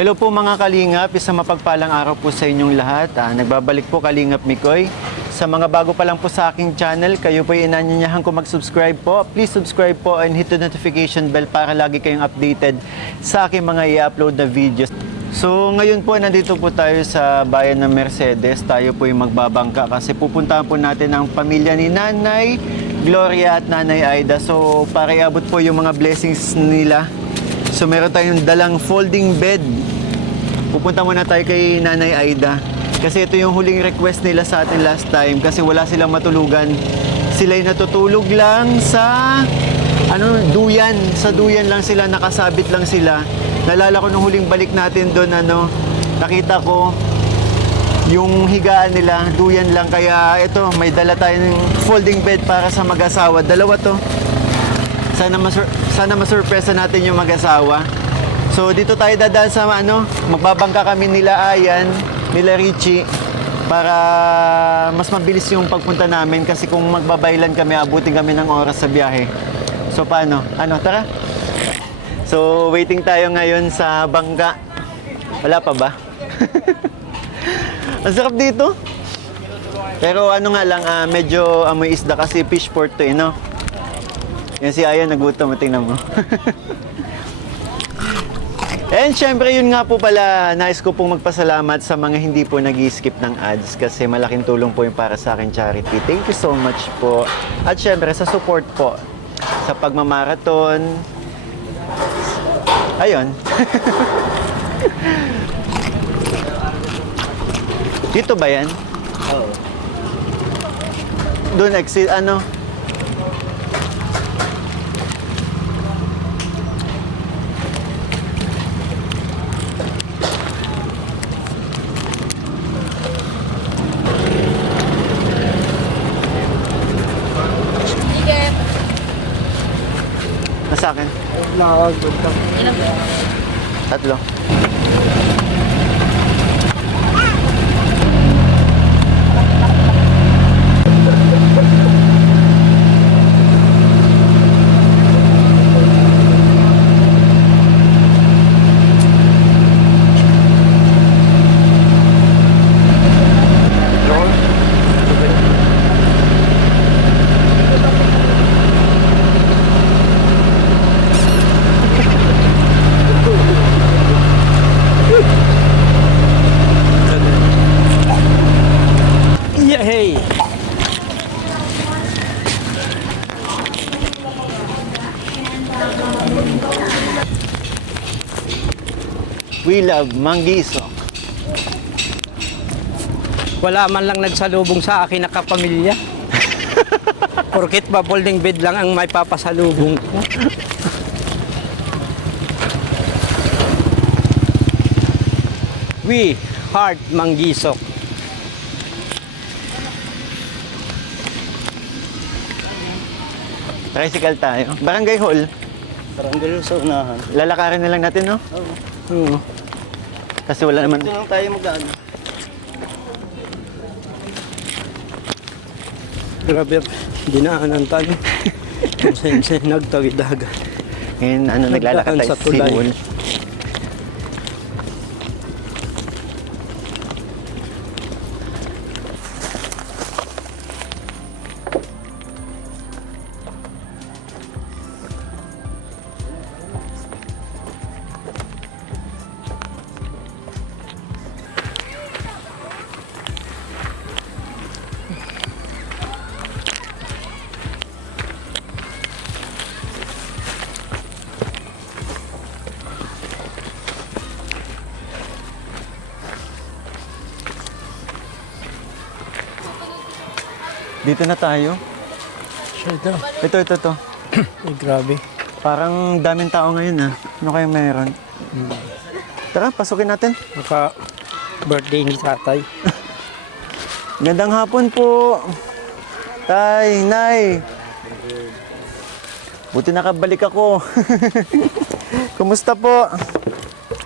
Hello po mga Kalingap, isang mapagpalang araw po sa inyong lahat. Nagbabalik po Kalingap Mikoy. Sa mga bago pa lang po sa aking channel, kayo po inanyanyahan ko mag-subscribe po. Please subscribe po and hit the notification bell para lagi kayong updated sa aking mga i-upload na videos. So ngayon po nandito po tayo sa bayan ng Mercedes. Tayo po yung magbabangka kasi pupuntahan po natin ang pamilya ni Nanay Gloria at Nanay Aida. So para iabot po yung mga blessings nila. So meron tayong dalang folding bed. Pupunta muna tayo kay Nanay Aida. Kasi ito yung huling request nila sa atin last time. Kasi wala silang matulugan. Sila'y natutulog lang sa duyan. Sa duyan lang sila, nakasabit lang sila. Nalala ko nung huling balik natin doon, nakita ko yung higaan nila, duyan lang. Kaya ito, may dala tayong folding bed para sa mag-asawa. Dalawa to. Sana masurpresa natin yung mag-asawa. So dito tayo dadaan sa magbabangka kami nila Ayan, nila Richie para mas mabilis yung pagpunta namin kasi kung magbabaylan kami, abutin kami ng oras sa biyahe. So paano? Tara. So waiting tayo ngayon sa bangka. Wala pa ba? Ang sarap dito. Pero nga lang, medyo amoy isda kasi fish port to, no? Yan si Ayan, nagutom, tingnan mo. And syempre, yun nga po pala, nais ko pong magpasalamat sa mga hindi po nag-skip ng ads kasi malaking tulong po yung para sa akin charity. Thank you so much po. At syempre, sa support po, sa pagmamarathon. Ayun. Dito ba yan? Oo. Doon, exit, Nasa akin? Tatlo. Hey. We love Manggisok. Wala man lang nagsalubong sa akin na kapamilya. Porkit ba folding bed lang ang may papasalubong ko. We heart Manggisok. Tricycle tayo. Barangay Hall. Barangay sa unahan. Lalakarin na lang natin, no? Oo. Kasi wala naman. Ito lang tayo mag-ano. Grabe, dinaanan tayo. Sense, nagtawid dagat. Ngayon, naglalakad Nagdaan tayo sa sa tulay. Sibol. Dito na tayo. Ito. Ito. Ay, grabe. Parang daming tao ngayon, Ano kayo meron? Tara, pasukin natin. Maka birthday ni tatay. Gandang hapon po. Tay, Nay. Buti nakabalik ako. Kumusta po?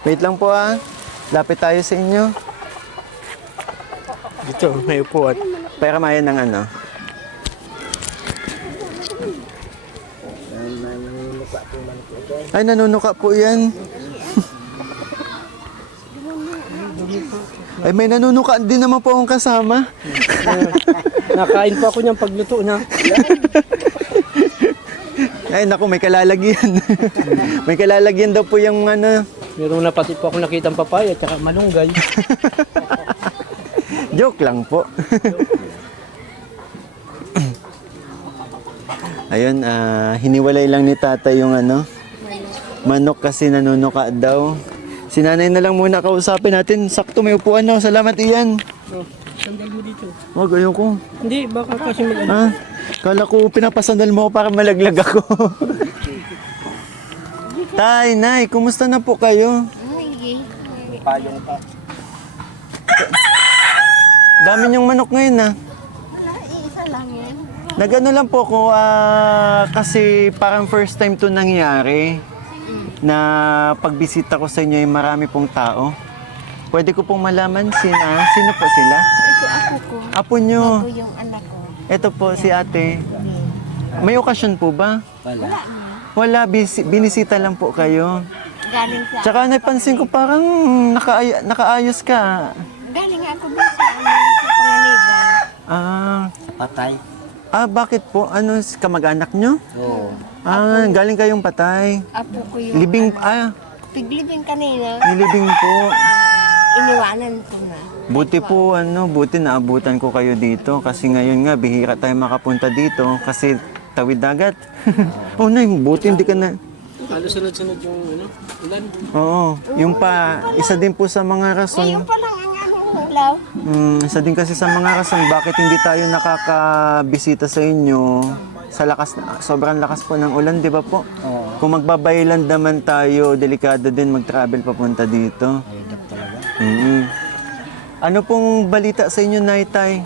Wait lang po, Lapit tayo sa inyo. Dito, may upuan. Pera mayan ng Ay, nanunuka po yan. Ay, may nanunuka din naman po akong kasama. Nakain pa ako niyang pagluto niya. Ay, naku, may kalalagyan. May kalalagyan daw po yung ano. Meron na pati po ako nakitang papaya at malunggay. Joke lang po. Ayun, hiniwalay lang ni tatay yung ano, manok kasi nanunuka daw. Si nanay na lang muna kausapin natin. Sakto, may upuan na. Salamat, Ian. Sandal mo dito. Wag, ayoko. Hindi, baka kasi mag-ano. Ah, kala ko pinapasandal mo ako para malaglag ako. Tay, nay, kumusta na po kayo? Payong pa. Dami niyong manok ngayon ah. Isa lang yan. Nagano lang po ako kasi parang first time to nangyari na pagbisita ko sa inyo ay marami pong tao. Pwede ko pong malaman sino po sila? Ito ako ko. Apo nyo. Ako yung anak ko. Ito po si ate. May okasyon po ba? Wala. Wala, binisita lang po kayo. Galing sa... Tsaka napansin ko parang nakaayos ka. Galing ako dun sa Panganiban. Patay. Bakit po? Ano, kamag-anak nyo? Oo. Galing kayong patay. Apo ko yung... Libing, Piglibing kanina. nilibing po. Iniwanan ko na. Buti po, buti naabutan ko kayo dito. Kasi ngayon nga, bihira tayo makapunta dito. Kasi tawid dagat. Oh, nay, buti hindi ka na... Halos sunod-sunod yung ulan. Oo, yung pa, isa din po sa mga rason. Ngayon pa lang ang ulaw. Isa din kasi sa mga rason bakit hindi tayo nakakabisita sa inyo sa sobrang lakas po ng ulan, di ba po? Oo. Kung magbabayland naman tayo, delikado din mag-travel papunta dito. Ayun talaga. Ano pong balita sa inyo, Naitay?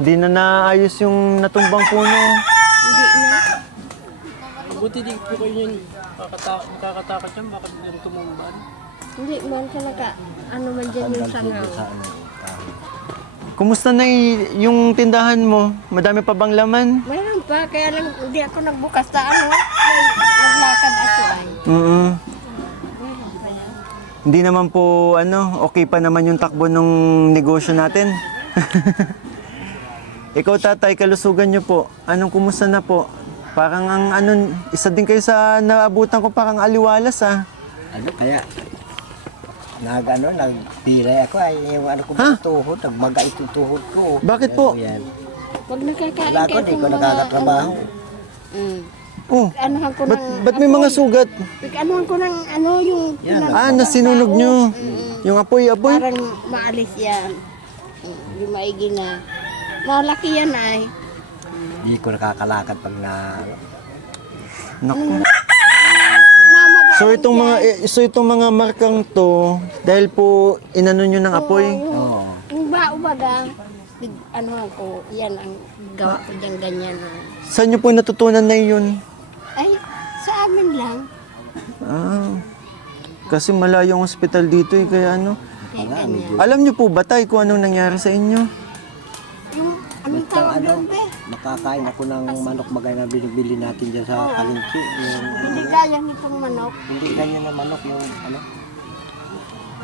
Di na naayos yung natumbang puno. Hindi na. Buti di po kayo yun. Nakakatakot yan. Bakit yung tumumban? Hindi man ka ano man dyan yung sangaw. Kumusta na yung tindahan mo? Madami pa bang laman? Mayroon pa, kaya lang hindi ako nagbukas sa naglakad ako ay. Mm. Hindi naman po, okay pa naman yung takbo ng negosyo natin. Ikaw, tatay, kalusugan nyo po. Anong kumusta na po? Parang isa din kayo sa naabutan ko parang aliwalas ah. Ano kaya? Nagpilay ako ay yung ko tuhod, nagmaga itong tuhod ko. Bakit po? Yan. Pag nakakain Wala ko, kayo di kung ko nakakatrabaho. Oh, Anuhan ko ba't may mga sugat? Anuhan ko ng yung... Nasinunog nyo. Yung apoy. Parang maalis yan. Yung maigi na. Malaki yan ay. Di ko nakakalakad pag Naku. So itong mga markang to, dahil po inano nyo ng apoy. Yung ubaga, anuhan ko, yan ang gawa ko dyan ganyan. Saan nyo po natutunan na yun? Ay, sa amin lang. Kasi malayo ang ospital dito kaya ano. Kaya ganyan. Alam nyo po ba tay kung anong nangyari sa inyo? Yung anong tawag doon, be? makakain ako ng manok bagay na binibili natin dyan sa palengke. Hindi kaya nitong manok. Hindi ganyan na manok yung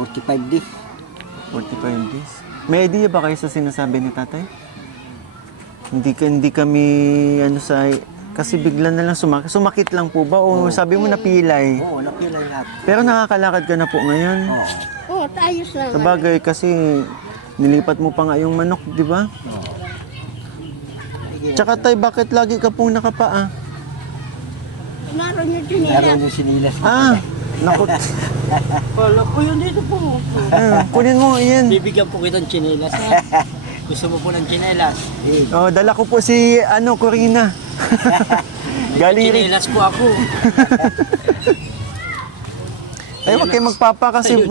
45 days. 45 days. May idea ba kayo sa sinasabi ni tatay? Hindi kami kasi bigla na lang sumakit lang po ba o sabi mo napilay? Oo, napilay lahat. Pero nakakalakad ka na po ngayon. Oo. Oo, ayos lang. Sabagay kasi nilipat mo pa nga yung manok, di ba? Tsaka tay, bakit lagi ka pong nakapaa? Naroon yung chinila. Naroon yung sinilas. Naku. Wala po yun dito po. Kunin mo, iyan. Bibigyan po kita ng tsinelas ha. Gusto mo po ng tsinelas? Oh, dala ko po si Corina. Galing rin. Tsinelas po ako. Ay, wag kayo magpapa kasi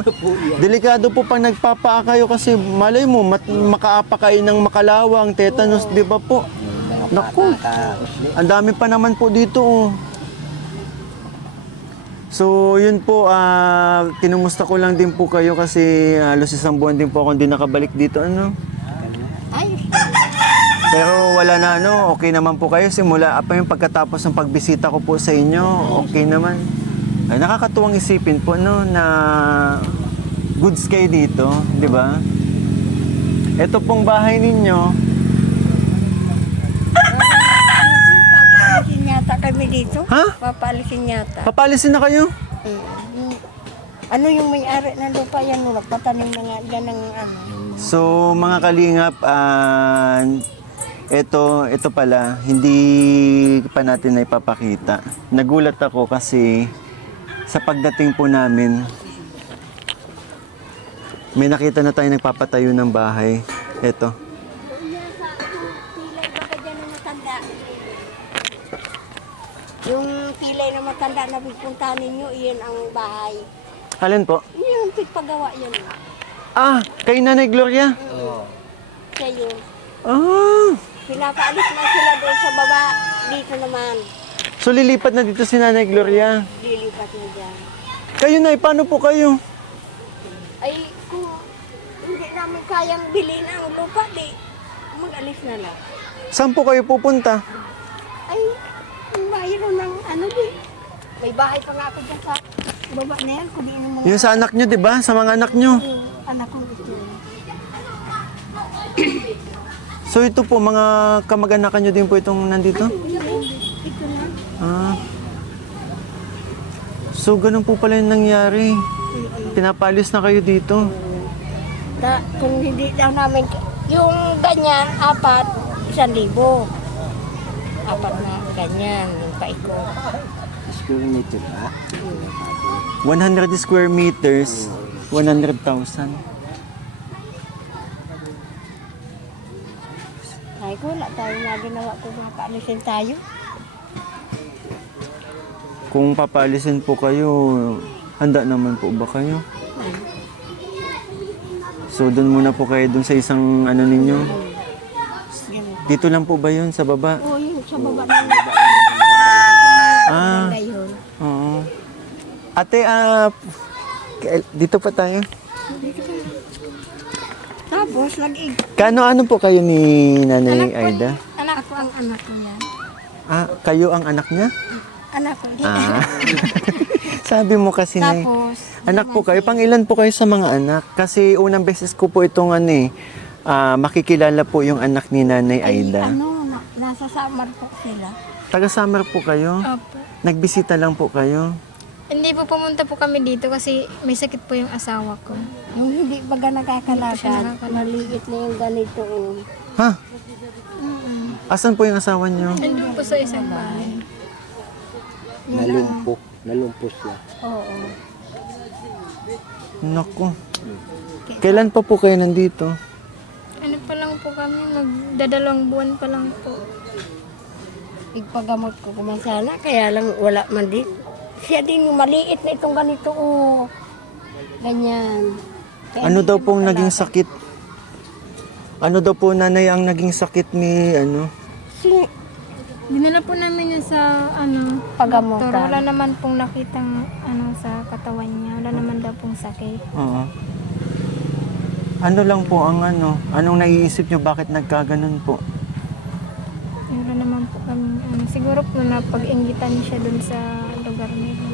delikado po pag nagpapa kayo kasi malay mo makaapa kayo ng makalawang, tetanus, di ba po? Naku, ang dami pa naman po dito. So, yun po, kinumusta ko lang din po kayo kasi halos isang buwan din po ako hindi nakabalik dito. Ayos. Pero wala na okay naman po kayo. Simula pa yung pagkatapos ng pagbisita ko po sa inyo, okay naman. Ay, nakakatuwang isipin po na goods kayo dito, di ba? Ito pong bahay ninyo. Papalisin yata kami dito. Ha? Papalisin yata. Papalisin na kayo? Ano yung may-ari ng lupa yan? No? Nagpatanim na nga dyan ng ano. So, mga kalingap, ito pala, hindi pa natin na ipapakita. Nagulat ako kasi sa pagdating po namin, may nakita na tayo nagpapatayo ng bahay. Ito. Yung pilay na matanda na pipuntahan ninyo, iyan ang bahay. Alin po? Yung pagpagawa yun. Ah, kay Nanay Gloria? Siya yun. Ah, Pinapaalis na sila doon sa baba. Dito naman. so lilipat na dito si Nanay Gloria. Lilipat na dyan. Kayo na, paano po kayo? Ay, kung hindi namin kayang bilhin ang lupa, di mag-alis na lang. Saan po kayo pupunta? Ay, mayroon ng ano di. May bahay pa nga ako dyan sa baba na yan. Kung di yung mga Yung sa anak nyo, di ba? Sa mga anak nyo. anak kong gusto. So ito po, mga kamag-anakan nyo din po itong nandito? Ito na. Ah. So ganun po pala yung nangyari. Pinapalis na kayo dito. Kung hindi daw namin, yung ganyan, 1,000. Apat na ganyan, yung paiko. Square meter ha? 100 square meters, 100,000. Ay ko, wala tayo nga ginawa kung makaalisin tayo. Kung papalisin po kayo, handa naman po ba kayo? So doon muna po kayo doon sa isang ano ninyo. Dito lang po ba yun sa baba? Oo, yun, sa baba na Ah, yun. oo. Ate, dito pa tayo. Tapos, Ano po kayo ni Nanay Aida? anak ko ang anak ko yan. Ah, kayo ang anak niya? Anak ko din. Ah. Sabi mo kasi na Tapos, anak po kayo. Pang ilan po kayo sa mga anak? Kasi unang beses ko po itong makikilala po yung anak ni Nanay Aida. Nasa Samar po sila. Taga Samar po kayo? Opo. Nagbisita lang po kayo? Hindi po pumunta po kami dito kasi may sakit po yung asawa ko. Yung hindi baga Hindi po siya nakakalakad, nakakalakad. maliit na yung ganito. Ha? Asan po yung asawa niyo? Nandun po sa isang bahay. Nalumpos siya. Oo. Naku. Kailan pa po kayo nandito? Ano pa lang po kami, magdadalawang buwan pa lang po. Ipagagamot ko kuman sana, kaya lang wala man din. Siya din yung maliit na itong ganito. Ganyan. Kaya Ano hindi daw siya pong makalakad. naging sakit? Ano daw po nanay ang naging sakit ni Dinala po namin yun sa Pagamutan. doktor. Wala naman pong nakitang sa katawan niya. Wala naman daw pong sakit. Oo. Ano lang po ang anong naiisip nyo bakit nagkaganon po? Wala naman po kami, siguro po napag-inggitan siya dun sa lugar nila.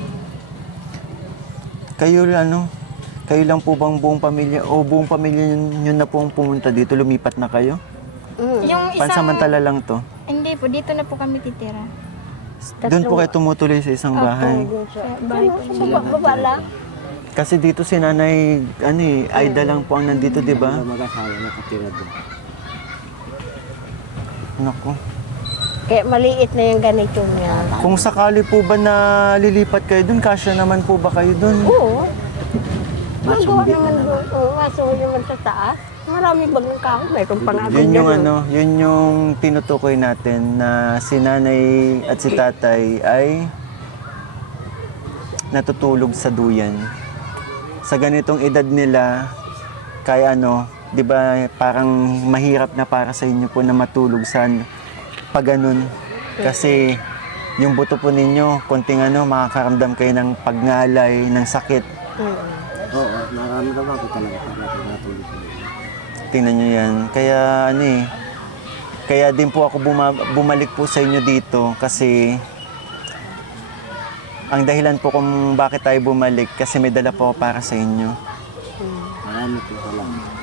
Kayo lang po bang buong pamilya o buong pamilya nyo na po ang pumunta dito? Lumipat na kayo? Yung isang, Pansamantala lang to? hindi po, dito na po kami titira. Doon po kayo tumutuloy sa isang bahay? Sa bahay po niya. Baba lang. Kasi dito si Nanay, Aida lang po ang nandito, di ba? Ang mag-asawa nakatira doon. Naku. Kaya maliit na yung ganito niya. Kung sakali po ba na lilipat kayo doon, kasya naman po ba kayo doon? Oo. Magawa naman doon. Oo, masuhol naman sa taas. Marami bagang kahoy. Mayroon pa nga Yun yung ganyan, yun yung tinutukoy natin na si nanay at si tatay ay natutulog sa duyan. Sa ganitong edad nila, kaya 'di ba, parang mahirap na para sa inyo po na matulog sa pag ganun. Kasi yung buto po ninyo, konting makakaramdam kayo ng pagngalay, ng sakit. Oo, nararamdaman ko talaga pag natulog ko. Tingnan nyo yan. Kaya kaya din po ako bumalik po sa inyo dito kasi ang dahilan po kung bakit tayo bumalik kasi may dala po ako para sa inyo.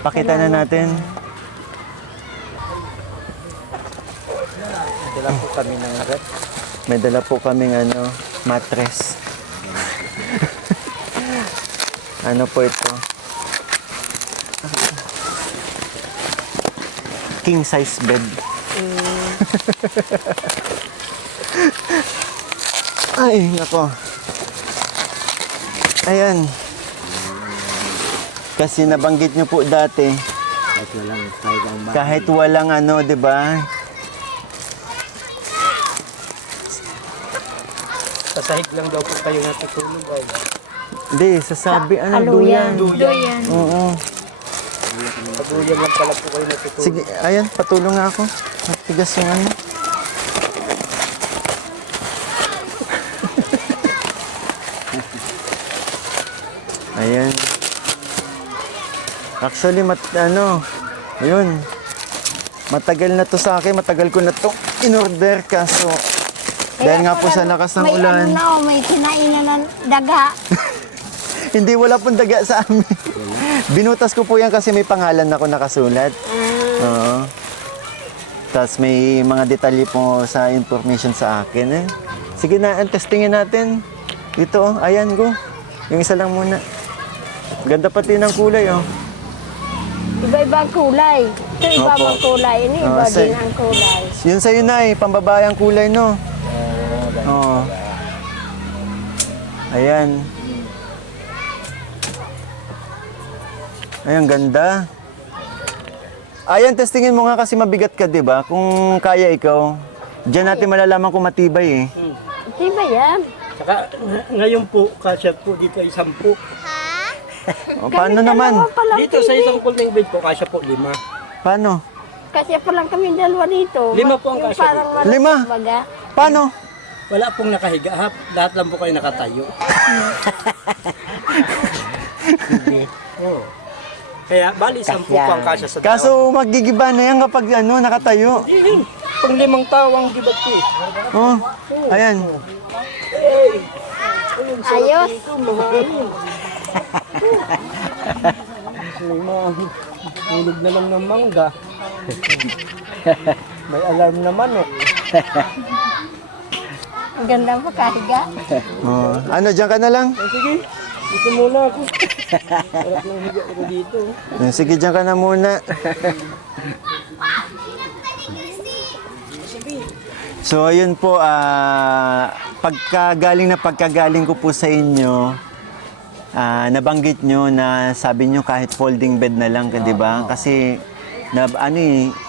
Pakita na natin. Dala po kami ng rep. May dala po kaming mattress. Ano po ito? King size bed. Ay, nako. Ayan. Kasi nabanggit nyo po dati, kahit walang 'di ba? Sa sahig lang daw po kayo natutulog ay. Hindi, sasabi, duyan. Doyan. Oo. Paguyan lang pala po kayo natutulog. Sige, ayan, patulong nga ako. Matigas yung Ayan. Actually, ayun. Matagal na to sa akin, matagal ko na to in-order kaso dahil nga po sa lakas ng ulan. May kinainan ng daga. Hindi, wala pong daga sa amin. Binutas ko po yan kasi may pangalan ako nakasulat. Oo. Tapos may mga detalye po sa information sa akin. Sige na, testingin natin. Dito, ayan go. Yung isa lang muna. Ganda pati ng kulay, Iba-ibang kulay. Ito iba-ibang kulay. Ini iba din ang kulay. Yun sa'yo na pambabae ang kulay, no? Oo. Ayan. Ayan, ganda. Ayan, testingin mo nga kasi mabigat ka, di ba? Kung kaya ikaw, diyan natin malalaman kung matibay Di ba yan? Saka ngayon po, kasya po dito ay 10. O, paano naman? Dito sa isang kulming bed po, kasya po 5. Paano? Kasi pa lang kami dalawa dito. 5 po ang Yung kasya parang dito. 5? baga. Paano? Wala pong nakahiga, lahat lang po kayo nakatayo. Oo. Kaya bali 10 po ang kasya sa Kaso magigiba na yan kapag nakatayo. Pang 5 tao ang gibat po eh. Oh, ayan. Ayos. Hulog na lang ng mangga. May alarm na manok. Ang ganda pa kahiga. Oh, diyan ka na lang? Sige, dito muna ako. Harap ng higa ko dito. Sige, diyan ka na muna. So, ayun po, pagkagaling ko po sa inyo, nabanggit nyo na sabi nyo kahit folding bed na lang, di ba? Kasi,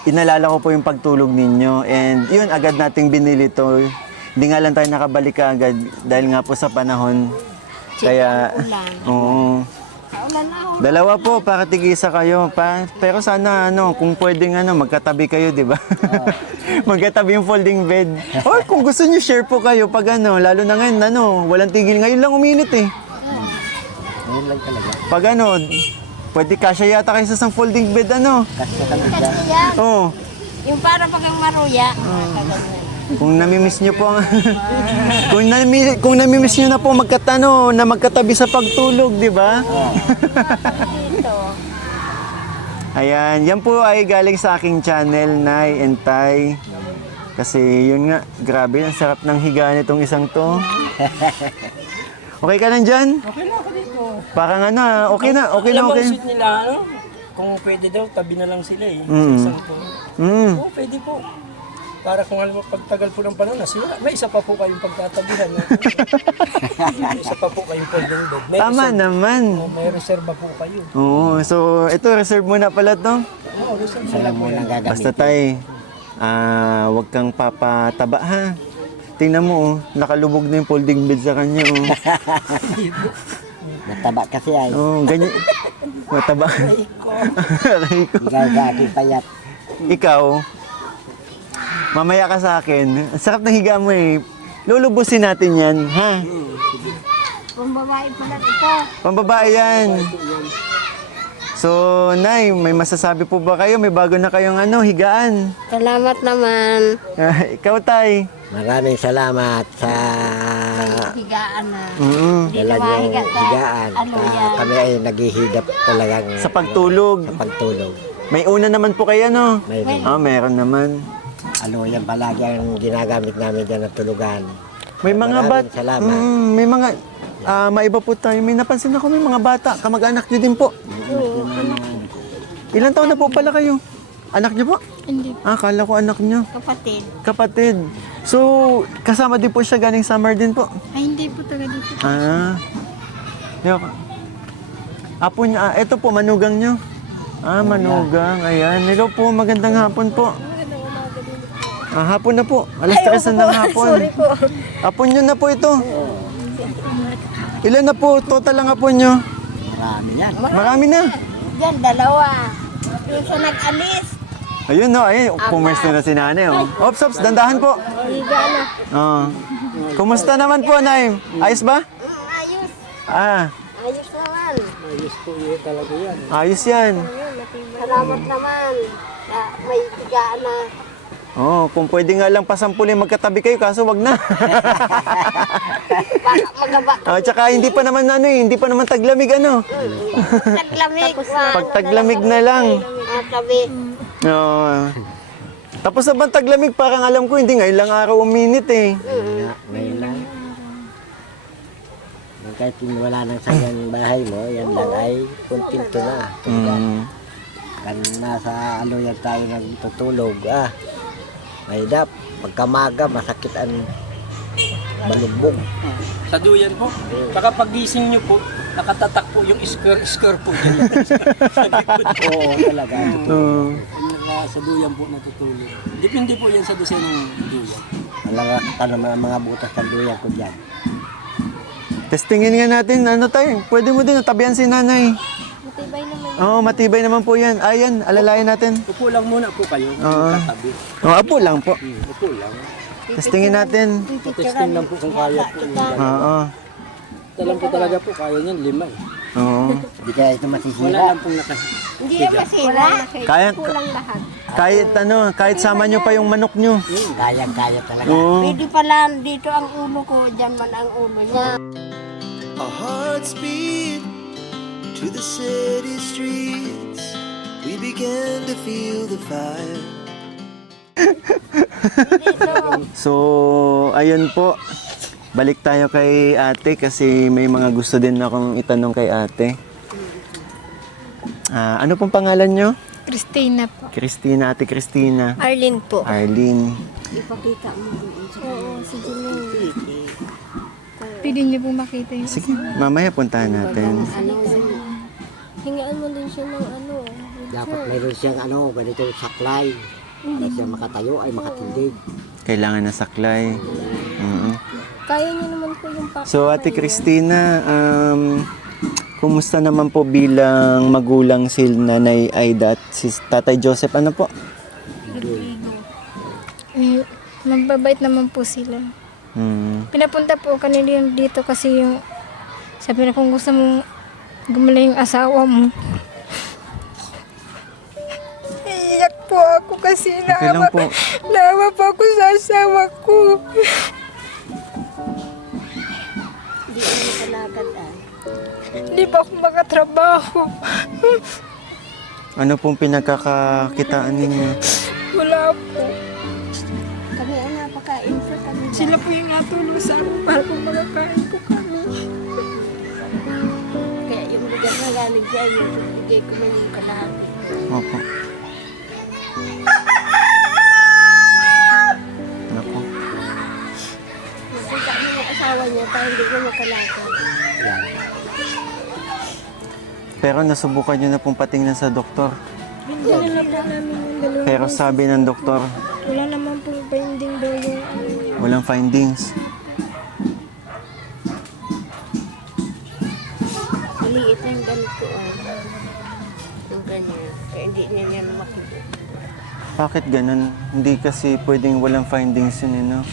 inalala ko po yung pagtulog ninyo. And yun, agad nating binili to. Hindi nga lang tayo nakabalik agad dahil nga po sa panahon. Kaya, oo. Dalawa po, para tigisa kayo. Pero sana, kung pwedeng magkatabi kayo, di ba? Magkatabi yung folding bed. Or kung gusto niyo share po kayo pag lalo na ngayon, walang tigil. Ngayon lang uminit eh. Ngayon lang talaga. Pag pwede kasya yata kayo sa isang folding bed, Kasi kami Kasi dyan. yan. Oo. Yung parang pag ang maruya. Kung namimiss niyo po ang kung namimiss niyo na po magkatabi sa pagtulog, di ba? Dito. Ayan, yan po ay galing sa aking channel, Nay and Tay. Kasi yun nga, grabe, ang sarap ng higa nitong isang to. Okay ka lang dyan? Okay na ako dito. Parang okay na. Alam mo ang sweet nila, kung pwede daw, tabi na lang sila eh. Sa isang po. Oo, pwede po. Para kung pagtagal po ng panahon, nasira. May isa pa po kayong pagtatabihan. May isa pa po kayong folding bed. Tama naman. May reserva po kayo. Oo, so ito, reserve mo na pala to. Oo, reserva. Alam mo nang gagamitin. Basta tay, huwag kang papataba ha. Tingnan mo, nakalubog na yung folding bed sa kanya. Mataba kasi ay. Ganyan. Mataba. Aray ko. Ikaw sa aking payat. Ikaw, mamaya ka sa akin. Ang sarap na higa mo eh. Lulubusin natin yan, ha? Kung babae pala ito. Pambabae yan. So, Nay, may masasabi po ba kayo? May bago na kayong higaan. Salamat naman. Ikaw, Tay. Maraming salamat sa higaan na. Hindi Dala na yung mahiga sa higaan. ano yan. Kami ay naghihidap talagang Sa pagtulog. sa pagtulog. May una naman po kayo, no? Mayroon. Meron naman. Ano yan palagi ang ginagamit namin dyan na tulugan. May mga Maraming salamat. may mga maiba po tayo. May napansin ako may mga bata, kamag-anak niyo din po. Ilan taon na po pala kayo? Anak niyo po? Hindi. Akala ko anak niyo. Kapatid. Kapatid. So, kasama din po siya galing summer din po. Ay, hindi po taga dito. Apo niya, eto po, manugang niyo. Manugang. Ayan. Hello po, magandang hapon po. Hapon na po. Alas 3 ng hapon. Sorry po. Hapon niyo na po ito. Ilan na po total ang hapon niyo? Marami yan. Marami na. Yan, dalawa. Yung sa nag-alis. Ayun no, ayun. Pumesto na si nanay. Oh. Ops, dandahan po. Higa na. Kumusta naman po, Nay? Ayos ba? Ayos. Ayos naman. Ayos po yun talaga yan. Ayos yan. Salamat naman. May higaan na. Kung pwede nga lang pasampulin magkatabi kayo, kaso wag na. Baka magaba. Tsaka hindi pa naman hindi pa naman taglamig Taglamig. Pag taglamig na lang. Tabi. Tapos na bang taglamig, parang alam ko, hindi ngayon lang araw uminit eh. Ngayon lang. Kahit wala nang sayang bahay mo, yan lang ay kontento na. Kan nasa aloyan tayo nagtutulog. Mahidap. Pagkamaga, masakit ang malugbog. Sa duyan po. Baka pagising nyo po, nakatatak po yung square po dyan. Oo, talaga. Sa duyan po natutulog. Depende po yan sa design ng duyan. Talaga mga butas ng duyan ko dyan. Testingin nga natin, tayo, pwede mo din natabihan si nanay. Matibay naman. Matibay naman po yan. Ayan, alalayan natin. Upo lang muna po kayo. Katabi. Apo lang po. Upo lang. Testingin natin. Testing lang po kung kaya po. Oo. Po talaga po, kaya niyan 5. Oo. Hindi kaya ito masisira. Wala lang pong Hindi yan masira. Kaya, Kulang lahat. kahit sama nyo pa yung manok nyo. Kaya talaga. Oo. Pwede pala dito ang ulo ko. Diyan man ang ulo niya. Our hearts beat to the city streets. We began to feel the fire. So, ayun po. Balik tayo kay ate kasi may mga gusto din akong itanong kay ate. Ano pong pangalan nyo? Christina po. Christina, ate Christina. Arlene po. Arlene. Ipakita mo doon sa Oo, sige lang. Pwede niyo po makita yung Sige, mamaya puntahan natin. Hingaan mo din siya ng ano. Dapat mayroon siyang ganito saklay. Para siya makatayo ay makatindig. Kailangan na saklay. Kaya niyo naman po yung So, ate Christina, kumusta naman po bilang magulang si Nanay Aida at si Tatay Joseph? Ano po? Magbabait naman po sila. Pinapunta po kanila yung dito kasi yung sabi na kung gusto mong gumaling yung asawa mo. Iiyak po ako kasi Okay lang po. naawa po ako sa asawa ko. Hindi ko makalakad Hindi pa ako makatrabaho. Ano pong pinagkakakitaan ninyo? Wala po. Kami ang napakain sa kami. Sila po yung natulong sa akin para po makakain po kami. Kaya yung lugar na galing siya, yung bigay ko man yung kalahati. Opo. Opo. Nakita mo yung asawa niya, parang hindi na makalakad. Pero nasubukan nyo na pong patingnan sa doktor. Dinala po namin yung dalawang. Pero sabi ng doktor, Wala naman po binding daw yung ano niya. walang findings. Maliit na yung ganito. Yung ganyan. Kaya hindi niya yan makita. Bakit ganun? Hindi kasi pwedeng walang findings yun, no?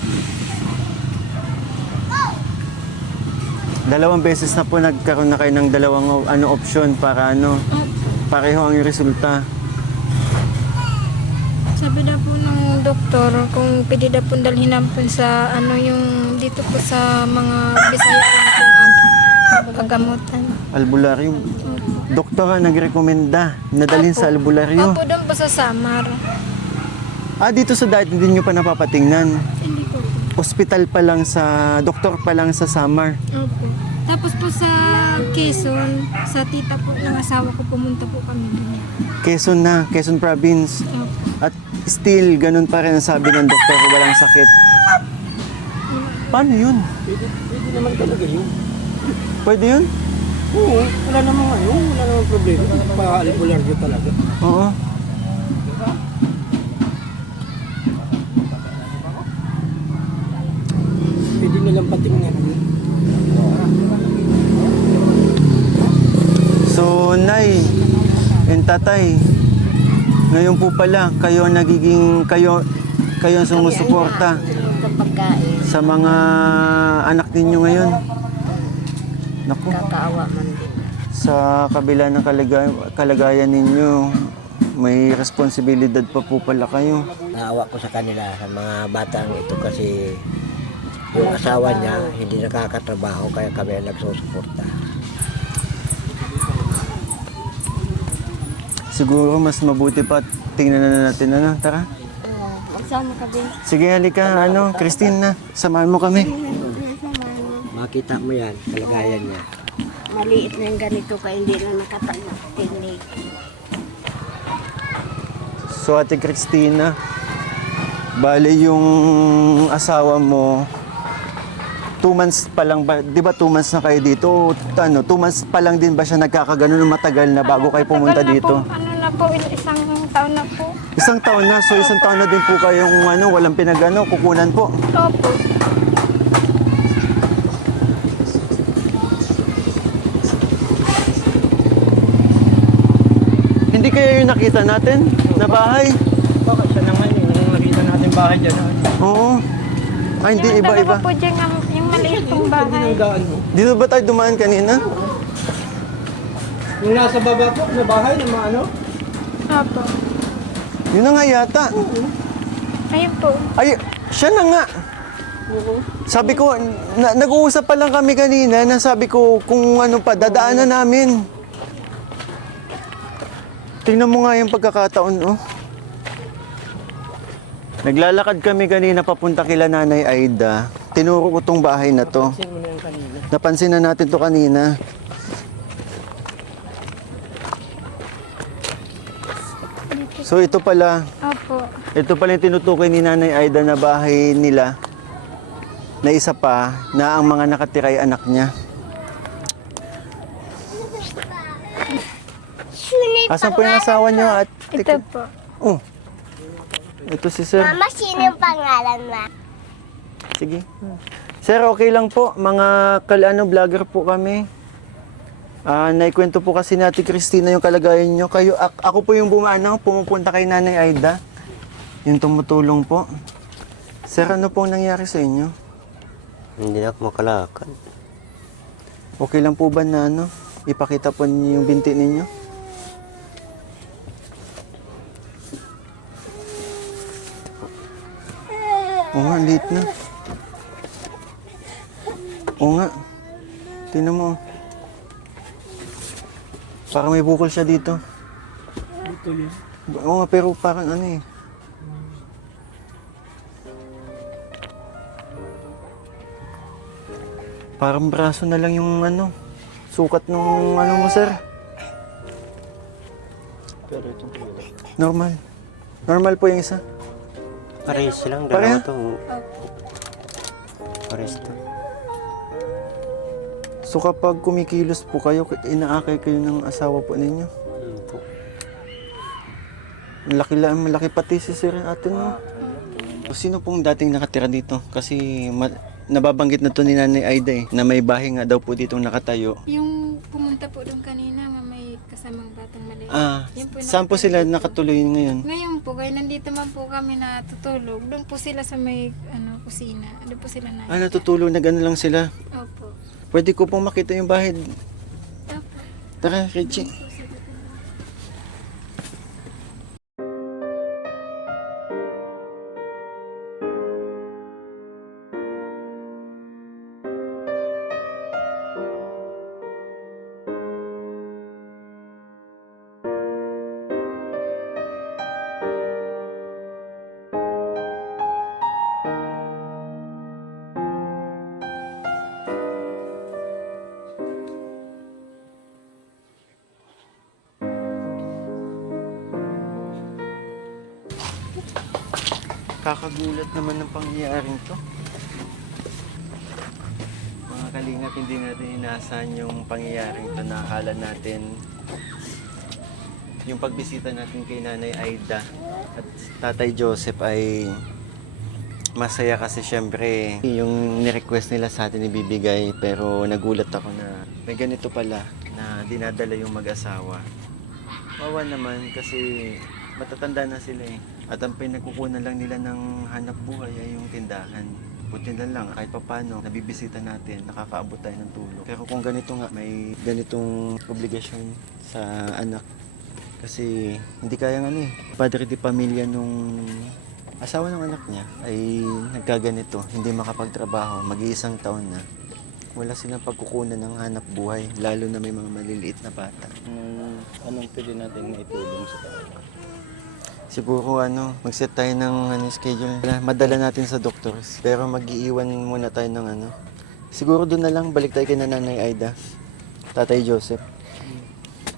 Dalawang beses na po nagkaroon na kayo ng dalawang option para pareho ang resulta. Sabi na po ng doktor kung pwede na po dalhin namin sa yung dito po sa mga Bisaya lang pong pagamutan. Albularyo. Doktora nagrekomenda na dalhin sa albularyo. Opo, doon po sa Samar. Ah, dito sa diet hindi nyo pa napapatingnan. Hindi po. Hospital pa lang sa, doktor pa lang sa Samar. Opo. Tapos po sa Quezon, sa tita po ng asawa ko, pumunta po kami doon. Quezon Province. Opo. At still, ganun pa rin ang sabi ng doktor, walang sakit. Paano yun? Pwede naman talaga yun. Pwede yun? Oo, wala namang problema. Pa-albularyo talaga. Oo. Pwede nilang patingnan. So, Nay and Tatay, ngayon po pala, kayo ang nagiging, kayo ang sumusuporta Sa pagkain, sa mga anak ninyo ngayon. Naku, kakaawa man din. sa kabila ng kalagayan ninyo, may responsibilidad pa po pala kayo. Naawa ko sa kanila, sa mga batang ito kasi yung asawa niya hindi nakakatrabaho kaya kami ang nagsusuporta. Siguro mas mabuti pa tingnan na natin tara. Magsama ka din. Sige, halika, Christine na, samahan mo kami. Makita mo yan, kalagayan niya. Maliit na yung ganito ka, hindi na nakapag-tinig. So, Ate Christina, bale yung asawa mo, 2 months pa lang ba, di ba 2 months na kayo dito? 2 months pa lang din ba siya nagkakagano ng matagal na bago kayo pumunta Tagal na dito? Po, na po, isang taon na po. Isang taon na, so isang taon na din po kayong walang kukunan po. Opo. Hindi kaya yung nakita natin na bahay? Bakit siya naman yung nakita natin bahay dyan? Oo. Ay, hindi, Yung iba-iba. dalawa po dyan, yung maliit pong bahay. Ang daan mo. Dito ba tayo dumaan kanina? Yung nasa baba po na bahay na maano? Opo. Yun na nga yata. Ayun po. Ay, siya na nga. Sabi ko, nag-uusap pa lang kami kanina na sabi ko kung ano pa, dadaanan namin. Tingnan mo nga yung pagkakataon, oh. Naglalakad kami kanina papunta kila Nanay Aida. Tinuro ko tong bahay na to. Sino mo na yung kanina? Napansin na natin to kanina. So ito pala, Opo. ito pala yung tinutukoy ni Nanay Aida na bahay nila. Na isa pa, na ang mga nakatira ay anak niya. Asan po yung asawa niyo at Ito po. Oh. Ito si Sir. Mama, sino yung pangalan mo? Sige. Sir, okay lang po. Mga vlogger po kami. Naikwento po kasi ni Ate Christina yung kalagayan nyo. Ako po yung pumupunta kay Nanay Aida. Yung tumutulong po. Sir, ano pong nangyari sa inyo? Hindi na ako makalakad. Okay lang po ba na ipakita po niyo yung binti ninyo? Oo nga, late na. Oo nga. Tingnan mo. Parang may bukol siya dito. Ito yun. Oo nga, pero parang parang braso na lang yung sukat nung mo, sir. Pero ito Normal. Normal po yung isa. parehas lang, Pareha? dalawa to. Parehas to. So kapag kumikilos po kayo, inaakay kayo ng asawa po ninyo. Po. Malaki pati si sir atin mo. Sino pong dating nakatira dito? Kasi nababanggit na to ni Nanay Aida na may bahay nga daw po ditong nakatayo. Yung pumunta po doon kanina, may kasamang batang maliit. Yun po Saan po sila nakatuloy ngayon? Ngayon po, kaya nandito man po kami natutulog. Doon po sila sa may kusina. Doon po sila na. Natutulog na gano'n lang sila. Opo. Pwede ko pong makita yung bahay. Opo. Tara, Richie. Kakagulat naman ng pangyayaring to. Mga kalingap, hindi natin inaasahan yung pangyayaring to na akala natin yung pagbisita natin kay Nanay Aida at Tatay Joseph ay masaya kasi syempre yung ni-request nila sa atin ibibigay, pero nagulat ako na may ganito pala na dinadala yung mag-asawa. Wawa naman kasi matatanda na sila eh. At ang pinagkukunan lang nila ng hanap buhay ay yung tindahan. Buti na lang kahit papano nabibisita natin, nakakaabot tayo ng tulong. Pero kung ganito nga, may ganitong obligasyon sa anak. Kasi hindi kaya nga padre di pamilya nung asawa ng anak niya ay nagkaganito, hindi makapagtrabaho, mag-iisang taon na. Wala silang pagkukunan ng hanap buhay, lalo na may mga maliliit na bata. Anong pwede natin maitulong sa kanila? Siguro mag-set tayo ng schedule na madala natin sa doctors. Pero mag-iiwan muna tayo ng Siguro doon na lang, balik tayo kay Nanay Aida, Tatay Joseph.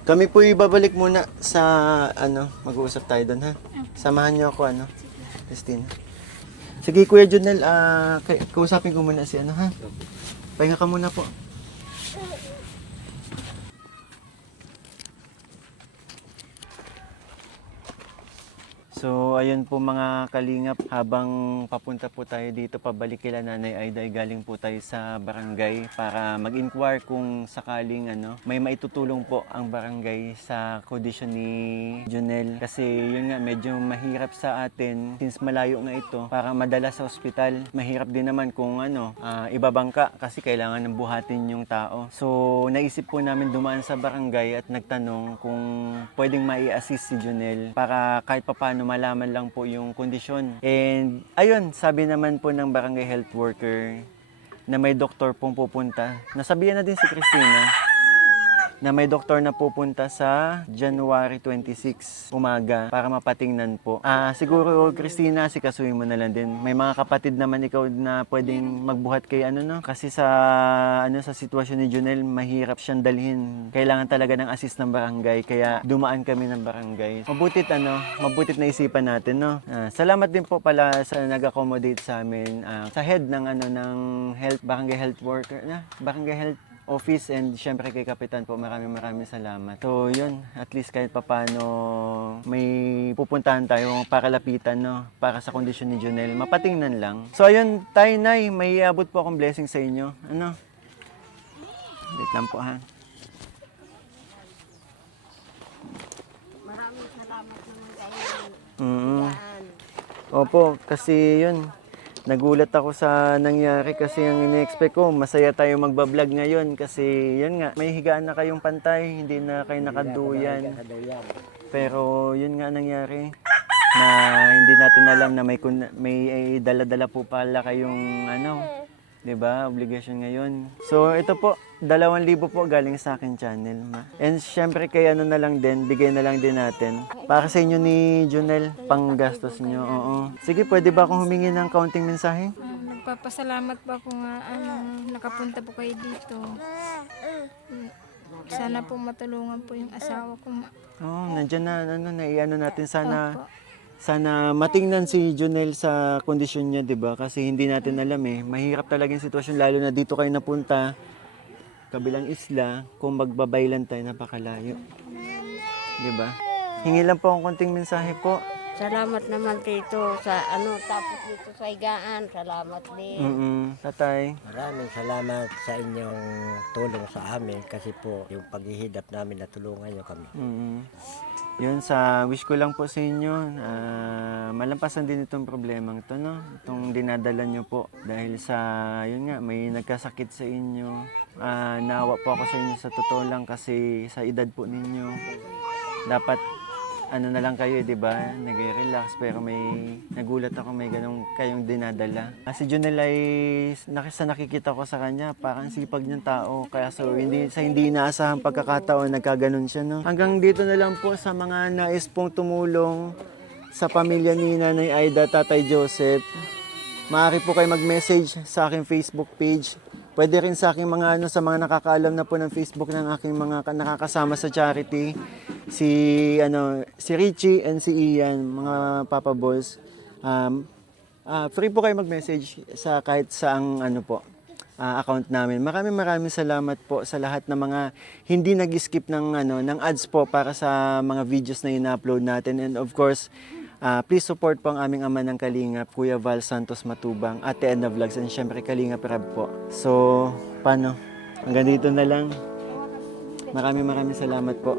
Kami po ibabalik muna sa mag-uusap tayo doon ha. Samahan niyo ako Christine. Sige Kuya Junel, kausapin ko muna si ha. Pahinga ka muna po. So, ayun po mga kalingap, habang papunta po tayo dito, pabalik kila Nanay Aida, ay galing po tayo sa barangay para mag-inquire kung sakaling may maitutulong po ang barangay sa kondisyon ni Junel. Kasi yun nga, medyo mahirap sa atin, since malayo nga ito, para madala sa ospital. Mahirap din naman kung ibabangka kasi kailangan ng buhatin yung tao. So, naisip po namin dumaan sa barangay at nagtanong kung pwedeng mai-assist si Junel para kahit papano malaman lang po yung kondisyon. And ayun, sabi naman po ng barangay health worker na may doktor pong pupunta. Nasabihan na din si Christina na may doktor na pupunta sa January 26 umaga para mapatingnan po. Siguro Christina, sikasuhin mo na lang din. May mga kapatid naman ikaw na pwedeng magbuhat kay kasi sa sa sitwasyon ni Junel, mahirap siyang dalhin. Kailangan talaga ng assist ng barangay, kaya dumaan kami ng barangay. Mabutit na isipan natin, no. Salamat din po pala sa nag-accommodate sa amin, sa head ng ng barangay health worker barangay health office, and syempre kay Kapitan po, maraming salamat. So yun, at least kahit papano may pupuntahan tayo para lapitan, para sa kondisyon ni Junel, mapatingnan lang. So ayun, Tay, Nay, may iabot po akong blessing sa inyo. Wait lang po ha. Maraming salamat naman kayo. Opo, kasi yun, nagulat ako sa nangyari kasi yung ini-expect ko, masaya tayo magbablog ngayon kasi yun nga, may higaan na kayong pantay, hindi na kayo nakaduyan. Pero yun nga nangyari, na hindi natin alam na may dala-dala po pala kayong 'di ba? Obligasyon ngayon. So ito po, 2,000 po galing sa akin channel, ma. And syempre kay na lang din, bigay na lang din natin para sa inyo ni Junel, panggastos nyo. Oo. Sige, pwede ba akong humingi ng kaunting mensahe? Nagpapasalamat po ako nga nakapunta po kayo dito. Sana po matulungan po yung asawa ko. Nandiyan na, naiano natin sana. Opo. Sana matingnan si Junel sa kondisyon niya, 'di ba? Kasi hindi natin alam mahirap talaga yung sitwasyon, lalo na dito kayo napunta, kabilang isla, kung magbabaylan tayo napakalayo. 'Di ba? Hingi lang po ang konting mensahe po. Salamat naman dito sa tapos dito sa higaan. Salamat din. Tatay. Maraming salamat sa inyong tulong sa amin kasi po yung paghihidap namin natulungan nyo kami. Yun, sa wish ko lang po sa inyo, malampasan din itong problemang ito, no? Itong dinadala nyo po dahil sa, yun nga, may nagkasakit sa inyo. Naawa po ako sa inyo sa totoo lang kasi sa edad po ninyo. Dapat, na lang kayo, di ba? Nag-relax, pero nagulat ako may ganong kayong dinadala. Si Junel ay, nakikita ko sa kanya, parang sipag niyang tao. Kaya hindi inaasahang pagkakataon, nagkaganon siya, no? Hanggang dito na lang po sa mga nais pong tumulong sa pamilya ni Nanay Aida, Tatay Joseph. Maaari po kayo mag-message sa aking Facebook page. Pwede rin sa aking sa mga nakakaalam na po ng Facebook ng aking mga nakakasama sa charity. Si Richie and si Ian, mga Papa Balls. free po kayo mag-message sa kahit saang ano po, account namin. Maraming salamat po sa lahat ng mga hindi nag-skip ng ads po para sa mga videos na ina-upload natin. And of course, please support po ang aming ama ng Kalingap, Kuya Val Santos Matubang, Ate Edna Vlogs, and syempre Kalingap Rab po. So, paano? Hanggang dito na lang. Maraming salamat po.